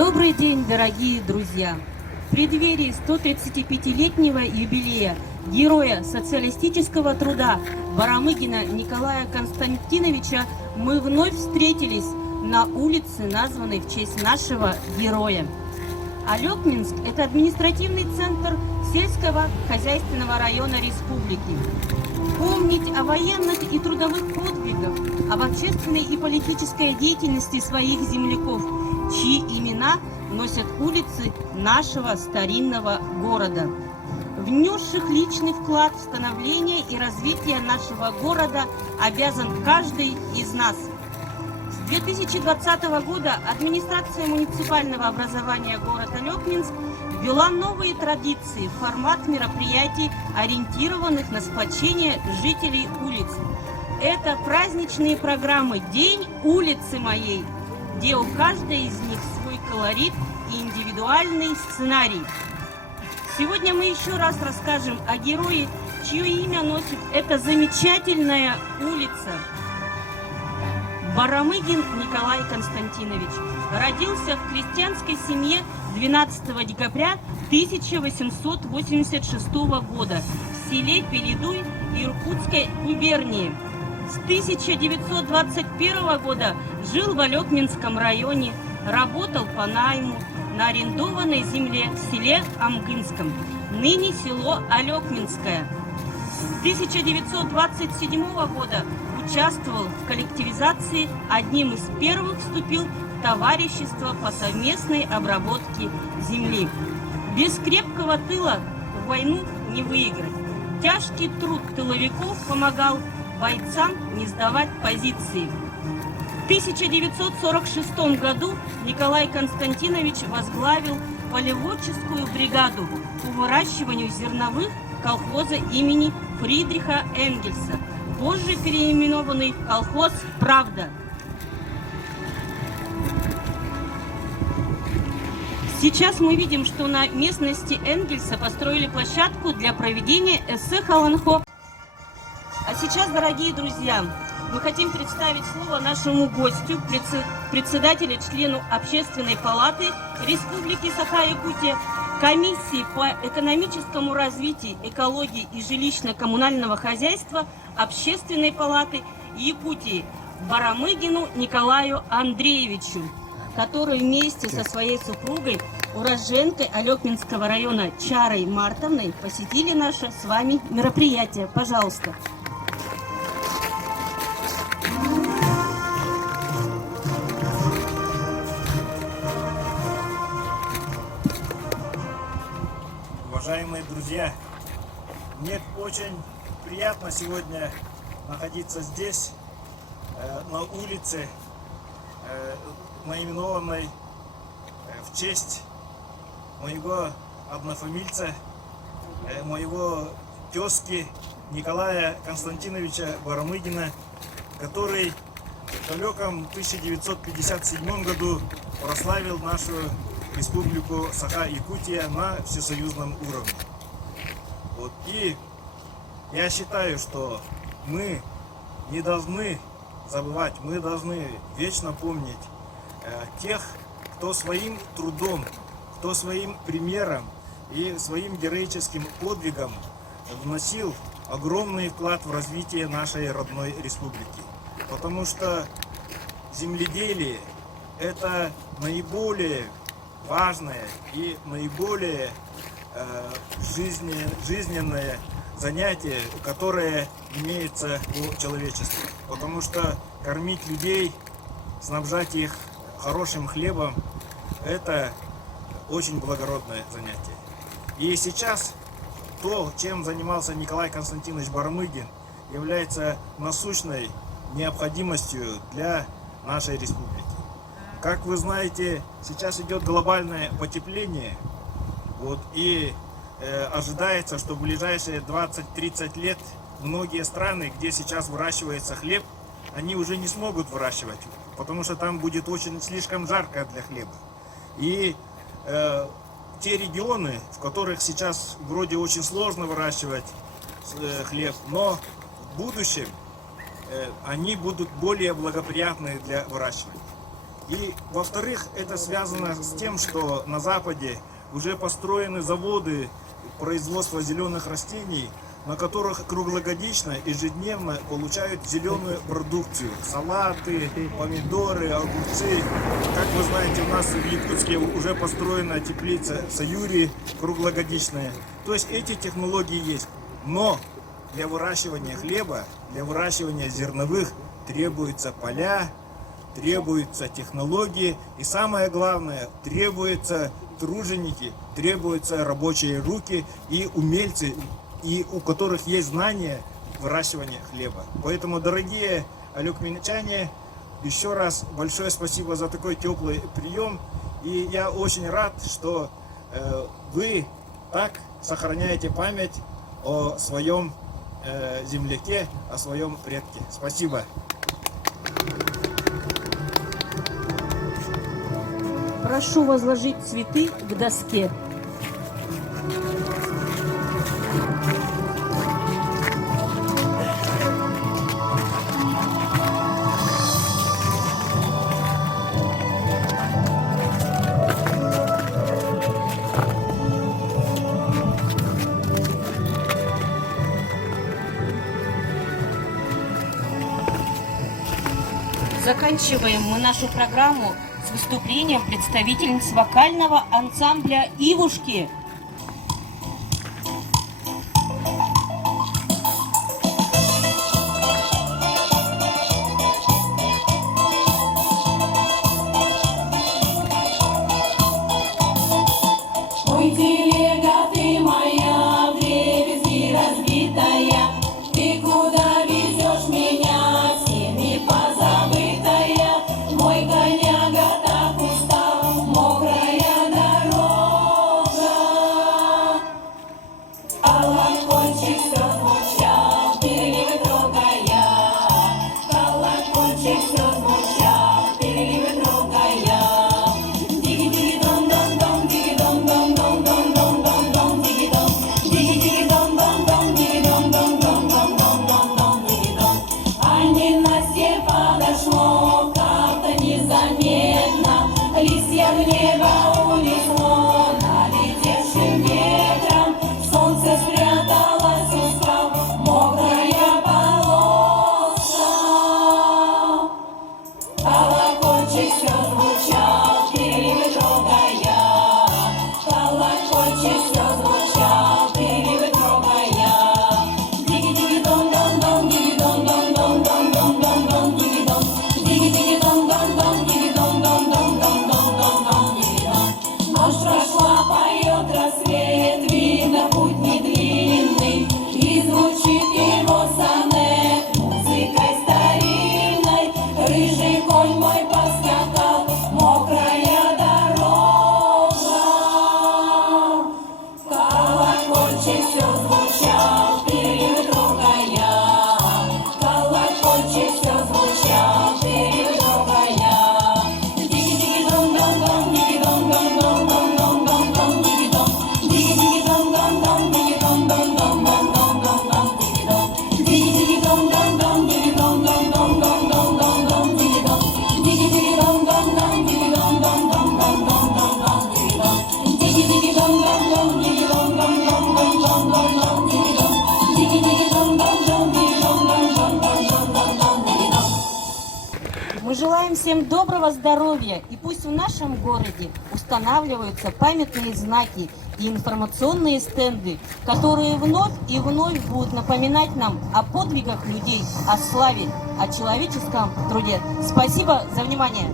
Добрый день, дорогие друзья! В преддверии 135-летнего юбилея героя социалистического труда Барамыгина Николая Константиновича мы вновь встретились на улице, названной в честь нашего героя. Алекминск – это административный центр сельского хозяйственного района республики. Помнить о военных и трудовых подвигах, об общественной и политической деятельности своих земляков, чьи имена носят улицы нашего старинного города, внесших личный вклад в становление и развитие нашего города обязан каждый из нас. С 2020 года администрация муниципального образования города Алекминск ввела новые традиции, формат мероприятий, ориентированных на сплочение жителей улиц. Это праздничные программы «День улицы моей», где у каждой из них свой колорит и индивидуальный сценарий. Сегодня мы еще раз расскажем о герое, чье имя носит эта замечательная улица. Барамыгин Николай Константинович родился в крестьянской семье 12 декабря 1886 года в селе Пеледуй Иркутской губернии. С 1921 года жил в Алекминском районе, работал по найму на арендованной земле в селе Амгынском, ныне село Алекминское. С 1927 года участвовал в коллективизации, одним из первых вступил в товарищество по совместной обработке земли. Без крепкого тыла войну не выиграть. Тяжкий труд тыловиков помогал бойцам не сдавать позиции. В 1946 году Николай Константинович возглавил полеводческую бригаду по выращиванию зерновых колхоза имени Фридриха Энгельса, позже переименованный в колхоз «Правда». Сейчас мы видим, что на местности Энгельса построили площадку для проведения эссе Халанхо. А сейчас, дорогие друзья, мы хотим представить слово нашему гостю, председателю, члену Общественной палаты Республики Саха-Якутия, Комиссии по экономическому развитию, экологии и жилищно-коммунального хозяйства Общественной палаты Якутии Барамыгину Николаю Андреевичу, который вместе со своей супругой, уроженкой Алекминского района Чарой Мартовной, посетили наше с вами мероприятие. Пожалуйста. Уважаемые друзья, мне очень приятно сегодня находиться здесь, на улице, наименованной в честь моего однофамильца, моего тезки Николая Константиновича Барамыгина, который в далеком 1957 году прославил нашу Республику Саха-Якутия на всесоюзном уровне. Вот. И я считаю, что мы не должны забывать, мы должны вечно помнить тех, кто своим трудом, кто своим примером и своим героическим подвигом вносил огромный вклад в развитие нашей родной республики. Потому что земледелие – это наиболее важное и наиболее жизненное занятие, которое имеется у человечества. Потому что кормить людей, снабжать их хорошим хлебом – это очень благородное занятие. И сейчас то, чем занимался Николай Константинович Барамыгин, является насущной необходимостью для нашей республики. Как вы знаете, сейчас идет глобальное потепление, и ожидается, что в ближайшие 20-30 лет многие страны, где сейчас выращивается хлеб, они уже не смогут выращивать, потому что там будет очень слишком жарко для хлеба. И те регионы, в которых сейчас вроде очень сложно выращивать хлеб, но в будущем они будут более благоприятны для выращивания. И, во-вторых, это связано с тем, что на Западе уже построены заводы производства зеленых растений, на которых круглогодично, ежедневно получают зеленую продукцию. Салаты, помидоры, огурцы. Как вы знаете, у нас в Якутске уже построена теплица Саюри круглогодичная. То есть эти технологии есть. Но для выращивания хлеба, для выращивания зерновых требуются поля, требуются технологии. И самое главное, требуются труженики, требуются рабочие руки и умельцы, и у которых есть знания выращивания хлеба. Поэтому, дорогие алюкминчане, еще раз большое спасибо за такой теплый прием. И я очень рад, что вы так сохраняете память о своем земляке, о своем предке. Спасибо. Прошу возложить цветы к доске. Заканчиваем мы нашу программу с выступлением представительниц вокального ансамбля «Ивушки». Ой, телега ты моя, вдребезги разбитая, ты куда везешь меня, всеми позабытая? Мой коняга так устал, мокрая дорога. Колокольчик все звучал, переливы трогая, колокольчик все звучал, переливы трогая. Диги-диги-дон-дон-дон, диги-дон-дон-дон-дон-дон-дон-дон, диги-дон, диги-диги-дон-дон-дон, диги-дон-дон-дон-дон-дон-дон, диги-дон. А ненастье подошло как-то незаметно, листья в небо унесло налетевшим ветром, солнце спряталось у скал, мокрая полоска. Колокольчик все звучал, переливы трогая, колокольчик все звучал, переливы трогая. Диги-диги-дон-дон-дон, диги-дон-дон-дон-дон-дон-дон-дон, диги-дон, диги-диги-дон-дон-дон, диги-дон-дон-дон-дон-дон-дон, диги-дон. Ночь прошла, поет рассвет, видно путь не длинный, и звучит его сонет музыкой старинной. Рыжий конь мой поскакал, мокрая дорога. Колокольчик все звучал, переливы трогая, колокольчик все звучал, переливы трогая. Диги-диги-дон-дон-дон, диги-дон-дон-дон-дон-дон-дон-дон, диги-дон, диги-диги-дон-дон-дон, диги-дон-дон-дон-дон-дон-дон, диги-дон, диги-диги-дон-дон-дон, диги-дон-дон-дон-дон-дон-дон, диги-дон, диги-диги-дон-дон-дон, диги-дон-дон-дон-дон-дон-дон, диги-дон, диги-диги-дон-дон-дон, диги-дон-дон-дон-дон-дон-дон, диги-дон, диги-диги-дон-дон-дон, диги-дон-дон-дон-дон-дон-дон, диги-дон. Мы желаем всем доброго здоровья, и пусть в нашем городе устанавливаются памятные знаки и информационные стенды, которые вновь и вновь будут напоминать нам о подвигах людей, о славе, о человеческом труде. Спасибо за внимание!